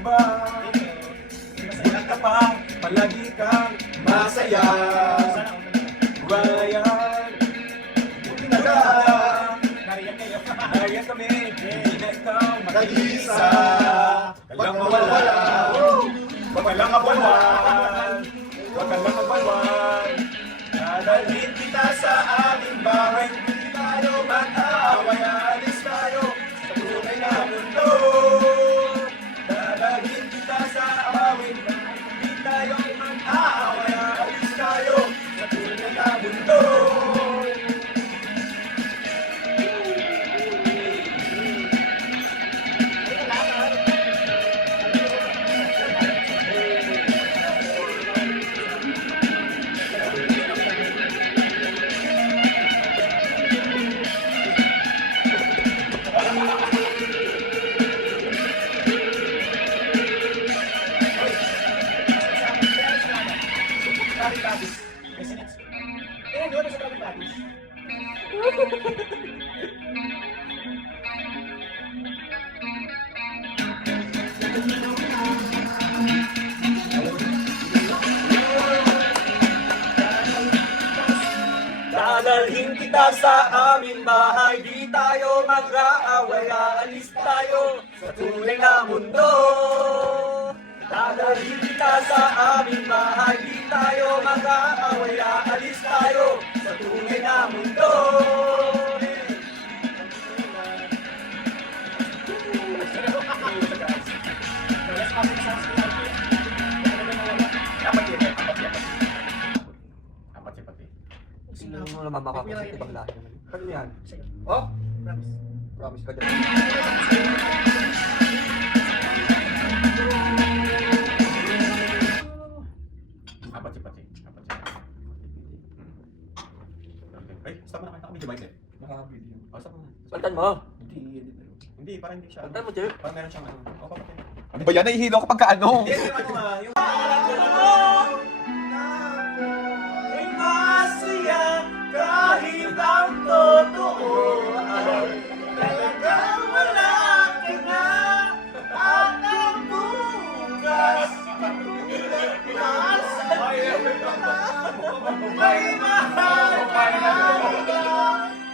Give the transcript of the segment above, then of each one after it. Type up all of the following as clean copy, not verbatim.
ba? Wala ka pa, palagi kang masaya. Ryan, buti na lang. Nariyan kami, hindi na ikaw mag-isa. Walang mawala, wag ka lang mabalwan. Wag ka lang mabalwan. Dadalhin kita sa aming bahay, hindi tayo mag-aaway. Alis tayo sa tunay na mundo. Dadalhin kita sa aming bahay, hindi tayo mag-aaway. Alis tayo sa tunay na mundo. Dadalhin kita sa aming bahay, di tayo mag-aaway. Aalis tayo sa tunay na mundo. Dadalhin kita sa aming bahay, di tayo mag-aaway. Aalis tayo sa tunay na mundo. Sino mo naman makakasit ibang lahi naman? Ano yan? Oh? Promise ka dyan. Apat-sipati. Ay, stop na kami device eh. Nakakabili yun. Oh, stop na. Baltan mo! Hindi, parang hindi siya. Baltan mo, Jeff! Parang meron siyang ano. Oh, papatay. Ano ba yan? Nahihilo kapag ka ano? Hindi, yung ano nga. Yung ay masaya kahit ang totoo ay talagang wala ka na. At ang bukas katulad na sa'yo. May mahal ka na.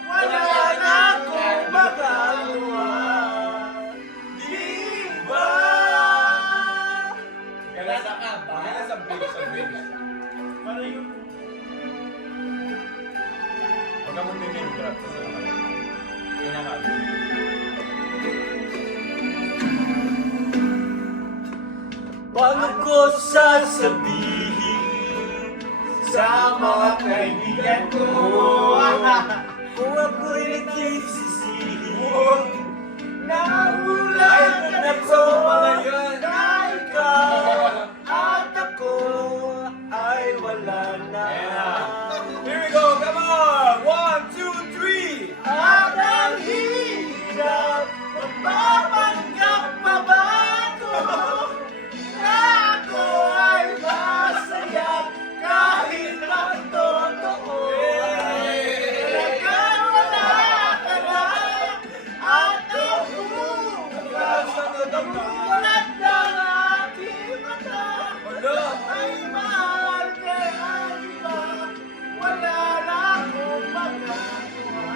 Wala na akong magagawa. Di ba? Nasa ka ba? Nasa bridge. Para yung... Huwag ka mong name drop sa mga kinakalo. Paano ko sasabihin sa mga kaibigan ko kung ako'y nagsisisihin na ulan na ko na ikaw at ako ay wala na. Here we go, come on! 1, 2, 3! At ang hirap, magpapanggap pa ba ako na ako ay masaya kahit ang totoo ay talagang wala ka na. At ang bukas katulad ng aking mata ay mahal ka ang iba. Wala na akong magagawa.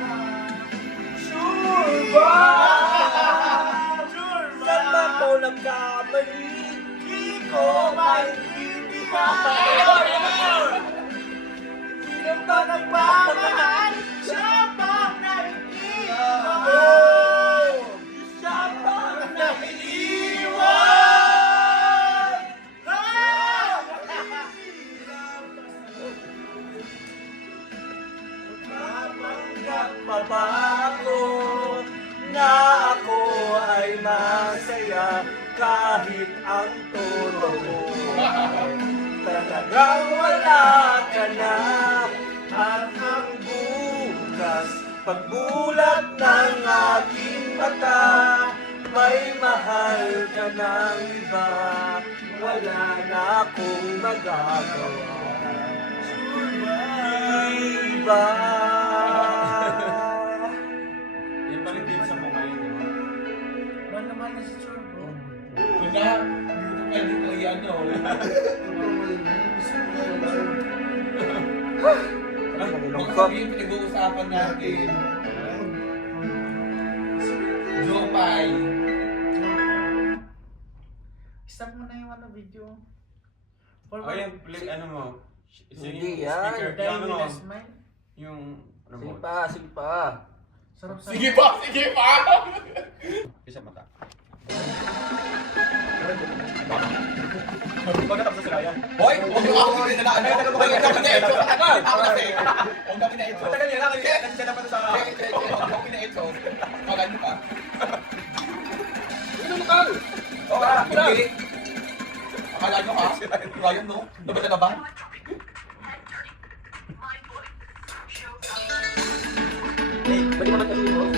Sure ba? Saan ba ko nagkamali? Di ko maintindihan. Sino ba nagmamahal? Siya bang naiiwan? Siya bang naiiwan? Mapanggap pa ba ako na ako ay masaya kahit ang totoo ay talagang wala ka na. At ang bukas, pagbulat ng aking mata, may mahal ka ng iba. Wala na akong magagawa. Diba? Yan pa rin din sa mga yun. Mahal na si Churbo. nga, hindi ko pwede ko Baka sabihin, pinag-uusapan natin. Jopay. Stop mo na yung video. Ayan, play, ano mo? Hindi yan. Speaker. Dahil Yung ano, with a smile. yung, ano mo? Sige pa, sige pa. Sarap sa Sige pa, sige pa! Isa mata. Pagkatapos sa sila yan. Hoy, huwag yung ako hindi na ano. Huwag yung kami na-echo. Ako kasi. Huwag kami na-echo. Matagal yan lang, kasi siya naman sa... Huwag kami na-echo. Wala niyo pa. Ano ka? Oo ka, Hindi. Akala nyo ha? Ryan, no? Nabala na ba? Pwede mo na kasi yung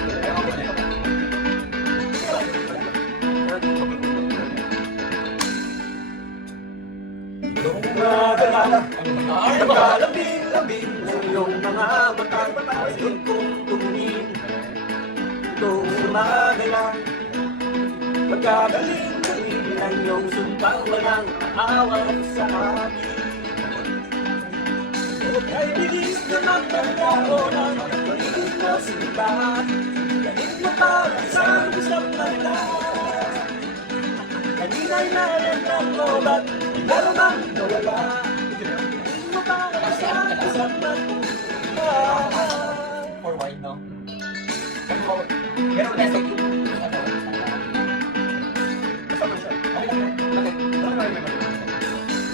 Labing-labing ng iyong mga mata Ayun kong tumingin Itong umaga lang Pagkagaling-galing ng iyong sumpang walang awa sa akin Ay bilis na magpagkao ng paligid mo sinta Galit mo para sa gustong mata Kanina'y naramdam ko ba't lalo bang nawala Galit mo para sa gustong mata For wine, no? Pero next week,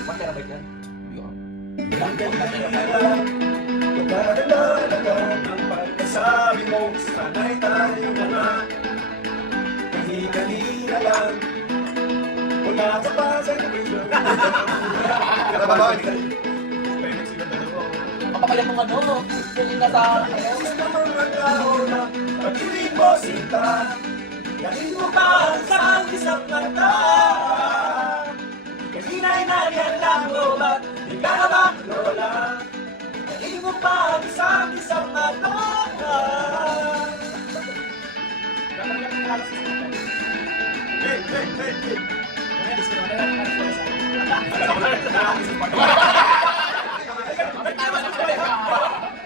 One terabyte yan. ang kailangan Nagdadala ng pagkasabi mo Sana'y tayo na nga Kani-kanina lang Wala ka pa sa ibigay Kapapayag mong ano? Yung nasa... Gusto mong maglaho na pag-ibig mo sinta Galing mo pa ang sang isang mata Kanina'y nariyan mo ba't di ka na ba nawala Galing mo pa ang isang mata Hey, hey, hey, hey!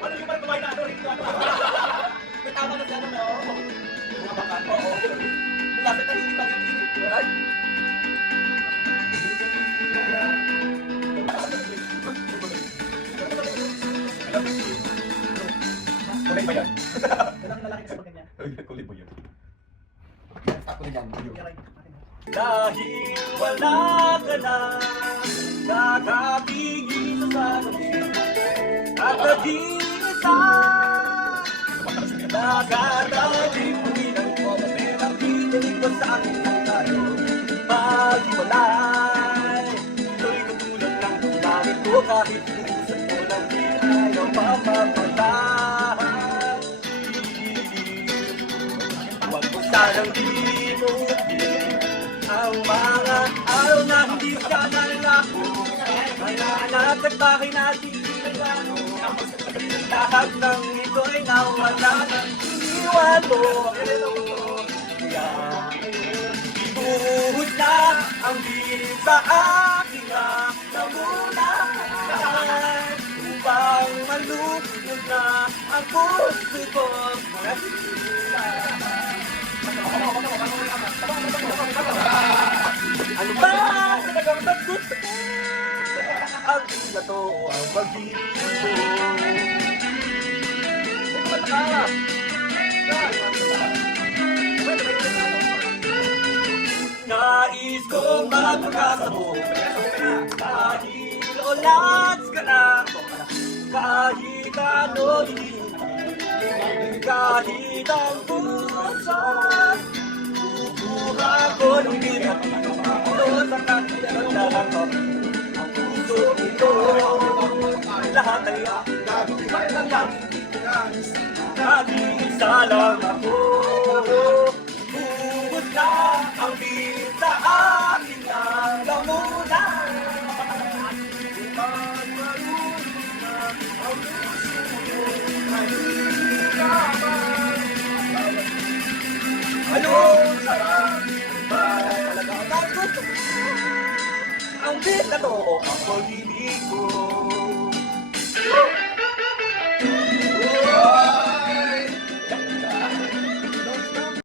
Ano yung parang kumain na ano rito? May tama na dyan, no? Mga baka. Oo. Malapit na hindi pa yung init. Ay! Kulay ba yan? Walang lalaki sa ganyan. Kulay ba yan? Ako na dyan. Dahil wala ka na Nakapigil sa gabi At nag-iisa Nakatalim Pilang ko Pero pinig ko sa akin ang tayo Pag-iwalay Ito'y katulad ng ginamit ko Kahit minsan ko lang di tayo papapatay Huwag mo sanang limutin ang mga araw na hindi ka nalako Mga anak at bahay natin pinagano Lahat ng ito'y nawala ng iniwan mo Kaya ibuhos na ang bilis sa aking namunahan Upang malulog na ang puso ko Ano ba talagang naggusto ko? Ang na to ang pag-ibig ko. Nais kong magpagkasabot kahit ulats ka na kahit ano hindi kahit ang puso buka ko ng binatito sa katilang ko ang puso ito lahat ay aking gagawin nag-iisa lang ako buhos na ang bilis sa aking lalamunan ano sarap ba talaga ang gusto ko Di totoo ang pag-ibig ko.